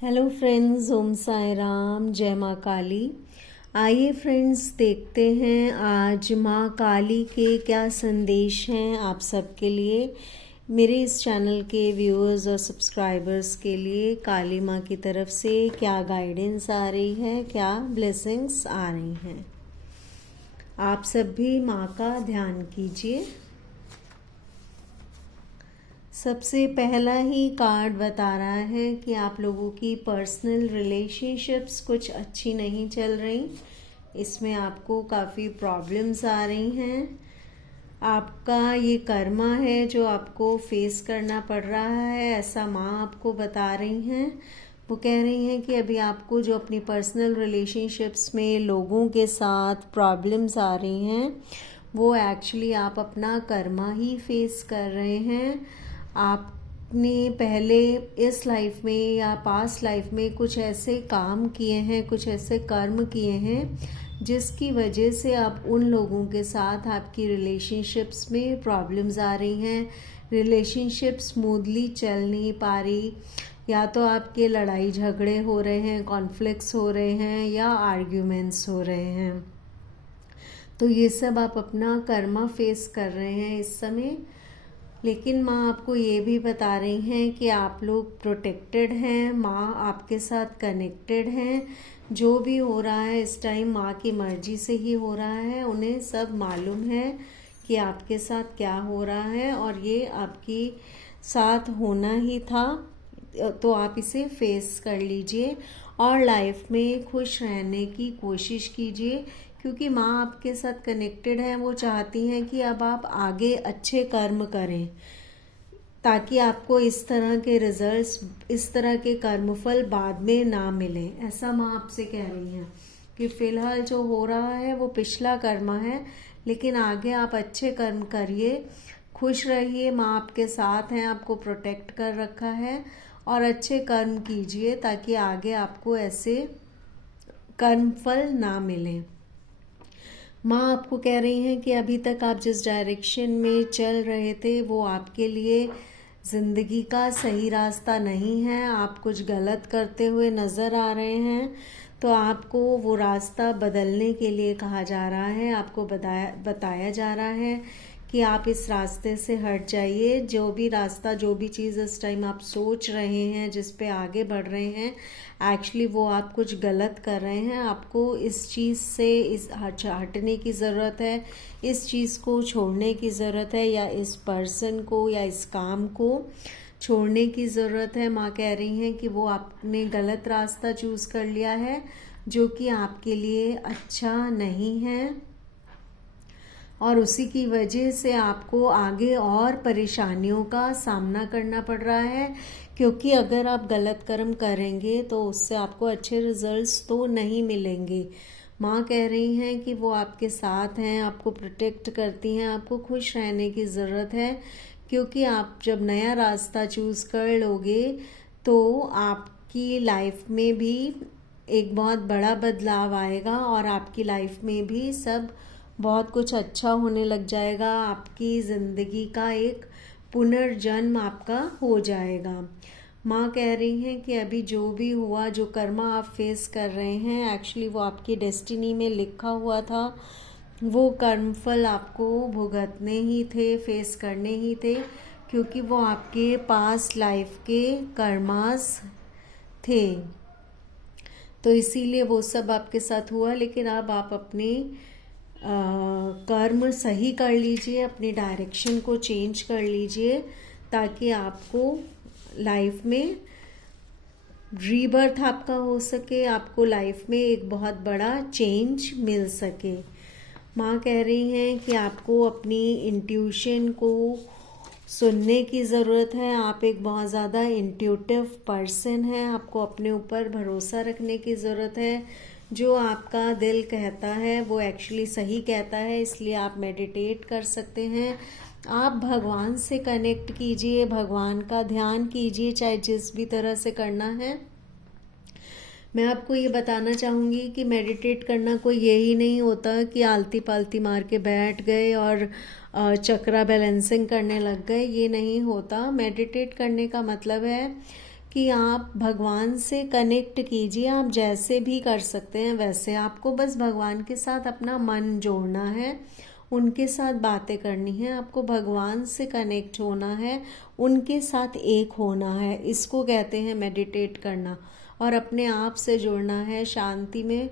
Hello friends, ओम साई राम, जय माँ काली। आइए फ्रेंड्स, देखते हैं आज माँ काली के क्या संदेश हैं आप सबके लिए। मेरे इस चैनल के व्यूअर्स और सब्सक्राइबर्स के लिए काली माँ की तरफ से क्या गाइडेंस आ रही है, क्या ब्लेसिंग्स आ रही हैं। आप सब भी माँ का ध्यान कीजिए। सबसे पहला ही कार्ड बता रहा है कि आप लोगों की पर्सनल रिलेशनशिप्स कुछ अच्छी नहीं चल रही। इसमें आपको काफ़ी प्रॉब्लम्स आ रही हैं। आपका ये कर्मा है जो आपको फेस करना पड़ रहा है, ऐसा माँ आपको बता रही हैं। वो कह रही हैं कि अभी आपको जो अपनी पर्सनल रिलेशनशिप्स में लोगों के साथ प्रॉब्लम्स आ रही हैं, वो एक्चुअली आप अपना कर्मा ही फेस कर रहे हैं। आपने पहले इस लाइफ में या पास्ट लाइफ में कुछ ऐसे काम किए हैं, कुछ ऐसे कर्म किए हैं जिसकी वजह से अब उन लोगों के साथ आपकी रिलेशनशिप्स में प्रॉब्लम्स आ रही हैं। रिलेशनशिप स्मूथली चल नहीं पा रही, या तो आपके लड़ाई झगड़े हो रहे हैं, कॉन्फ्लिक्ट्स हो रहे हैं या आर्ग्यूमेंट्स हो रहे हैं। तो ये सब आप अपना कर्मा फेस कर रहे हैं इस समय। लेकिन माँ आपको ये भी बता रही हैं कि आप लोग प्रोटेक्टेड हैं, माँ आपके साथ कनेक्टेड हैं। जो भी हो रहा है इस टाइम माँ की मर्जी से ही हो रहा है। उन्हें सब मालूम है कि आपके साथ क्या हो रहा है और ये आपके साथ होना ही था। तो आप इसे फेस कर लीजिए और लाइफ में खुश रहने की कोशिश कीजिए, क्योंकि माँ आपके साथ कनेक्टेड है। वो चाहती हैं कि अब आप आगे अच्छे कर्म करें ताकि आपको इस तरह के रिजल्ट्स, इस तरह के कर्मफल बाद में ना मिले। ऐसा माँ आपसे कह रही हैं कि फ़िलहाल जो हो रहा है वो पिछला कर्म है, लेकिन आगे आप अच्छे कर्म करिए, खुश रहिए। माँ आपके साथ हैं, आपको प्रोटेक्ट कर रखा है और अच्छे कर्म कीजिए ताकि आगे आपको ऐसे कर्मफल ना मिलें। माँ आपको कह रही हैं कि अभी तक आप जिस डायरेक्शन में चल रहे थे वो आपके लिए ज़िंदगी का सही रास्ता नहीं है। आप कुछ गलत करते हुए नज़र आ रहे हैं, तो आपको वो रास्ता बदलने के लिए कहा जा रहा है। आपको बताया जा रहा है कि आप इस रास्ते से हट जाइए। जो भी रास्ता, जो भी चीज़ इस टाइम आप सोच रहे हैं, जिस पे आगे बढ़ रहे हैं, एक्चुअली वो आप कुछ गलत कर रहे हैं। आपको इस चीज़ से हटने की ज़रूरत है, इस चीज़ को छोड़ने की ज़रूरत है, या इस पर्सन को या इस काम को छोड़ने की ज़रूरत है। माँ कह रही हैं कि वो आपने गलत रास्ता चूज़ कर लिया है जो कि आपके लिए अच्छा नहीं है, और उसी की वजह से आपको आगे और परेशानियों का सामना करना पड़ रहा है। क्योंकि अगर आप गलत कर्म करेंगे तो उससे आपको अच्छे रिजल्ट्स तो नहीं मिलेंगे। माँ कह रही हैं कि वो आपके साथ हैं, आपको प्रोटेक्ट करती हैं। आपको खुश रहने की ज़रूरत है, क्योंकि आप जब नया रास्ता चूज़ कर लोगे तो आपकी लाइफ में भी एक बहुत बड़ा बदलाव आएगा और आपकी लाइफ में भी सब बहुत कुछ अच्छा होने लग जाएगा। आपकी ज़िंदगी का एक पुनर्जन्म आपका हो जाएगा। माँ कह रही हैं कि अभी जो भी हुआ, जो कर्मा आप फेस कर रहे हैं, एक्चुअली वो आपकी डेस्टिनी में लिखा हुआ था। वो कर्मफल आपको भुगतने ही थे, फेस करने ही थे, क्योंकि वो आपके पास लाइफ के कर्मास थे। तो इसीलिए वो सब आपके साथ हुआ। लेकिन अब आप अपने कर्म सही कर लीजिए, अपनी डायरेक्शन को चेंज कर लीजिए, ताकि आपको लाइफ में रीबर्थ आपका हो सके, आपको लाइफ में एक बहुत बड़ा चेंज मिल सके। माँ कह रही हैं कि आपको अपनी इंट्यूशन को सुनने की ज़रूरत है। आप एक बहुत ज़्यादा इंट्यूटिव पर्सन हैं, आपको अपने ऊपर भरोसा रखने की ज़रूरत है। जो आपका दिल कहता है वो एक्चुअली सही कहता है, इसलिए आप मेडिटेट कर सकते हैं। आप भगवान से कनेक्ट कीजिए, भगवान का ध्यान कीजिए, चाहे जिस भी तरह से करना है। मैं आपको ये बताना चाहूँगी कि मेडिटेट करना कोई यही नहीं होता कि आलती पालती मार के बैठ गए और चक्रा बैलेंसिंग करने लग गए। ये नहीं होता। मेडिटेट करने का मतलब है कि आप भगवान से कनेक्ट कीजिए। आप जैसे भी कर सकते हैं वैसे, आपको बस भगवान के साथ अपना मन जोड़ना है, उनके साथ बातें करनी है, आपको भगवान से कनेक्ट होना है, उनके साथ एक होना है। इसको कहते हैं मेडिटेट करना। और अपने आप से जुड़ना है, शांति में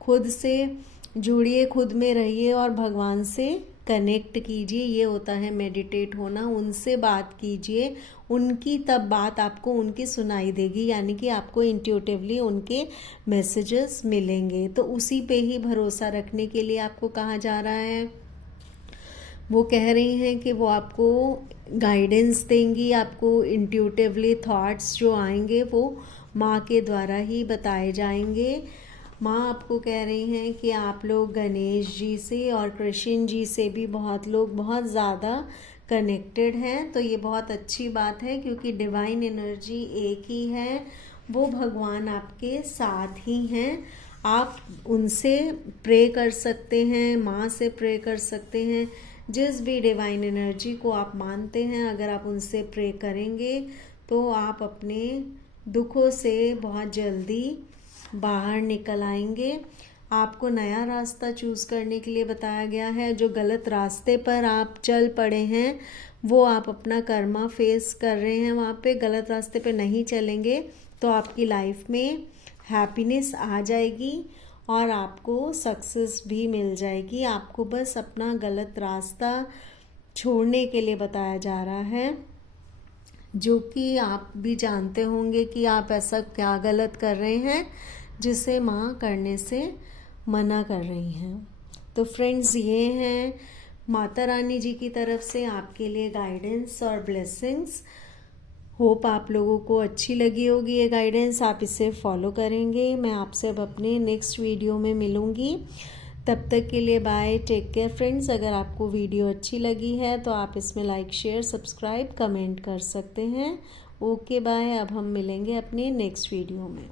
खुद से जुड़िए, खुद में रहिए और भगवान से कनेक्ट कीजिए। ये होता है मेडिटेट होना। उनसे बात कीजिए, उनकी तब बात आपको उनकी सुनाई देगी, यानी कि आपको इंट्यूटिवली उनके मैसेजेस मिलेंगे। तो उसी पे ही भरोसा रखने के लिए आपको कहा जा रहा है। वो कह रही हैं कि वो आपको गाइडेंस देंगी, आपको इंट्यूटिवली थॉट्स जो आएंगे वो माँ के द्वारा ही बताए जाएंगे। माँ आपको कह रही हैं कि आप लोग गणेश जी से और कृष्ण जी से भी बहुत लोग बहुत ज़्यादा कनेक्टेड हैं। तो ये बहुत अच्छी बात है, क्योंकि डिवाइन एनर्जी एक ही है, वो भगवान आपके साथ ही हैं। आप उनसे प्रे कर सकते हैं, माँ से प्रे कर सकते हैं, जिस भी डिवाइन एनर्जी को आप मानते हैं। अगर आप उनसे प्रे करेंगे तो आप अपने दुखों से बहुत जल्दी बाहर निकल आएंगे। आपको नया रास्ता चूज़ करने के लिए बताया गया है। जो गलत रास्ते पर आप चल पड़े हैं, वो आप अपना कर्मा फेस कर रहे हैं, वहाँ पे गलत रास्ते पे नहीं चलेंगे तो आपकी लाइफ में हैप्पीनेस आ जाएगी और आपको सक्सेस भी मिल जाएगी। आपको बस अपना गलत रास्ता छोड़ने के लिए बताया जा रहा है, जो कि आप भी जानते होंगे कि आप ऐसा क्या गलत कर रहे हैं जिसे माँ करने से मना कर रही हैं। तो फ्रेंड्स, ये हैं माता रानी जी की तरफ से आपके लिए गाइडेंस और ब्लेसिंग्स। होप आप लोगों को अच्छी लगी होगी ये गाइडेंस, आप इसे फॉलो करेंगे। मैं आपसे अब अपने नेक्स्ट वीडियो में मिलूँगी। तब तक के लिए बाय, टेक केयर फ्रेंड्स। अगर आपको वीडियो अच्छी लगी है तो आप इसमें लाइक, शेयर, सब्सक्राइब, कमेंट कर सकते हैं। Okay bye. अब हम मिलेंगे अपने नेक्स्ट वीडियो में।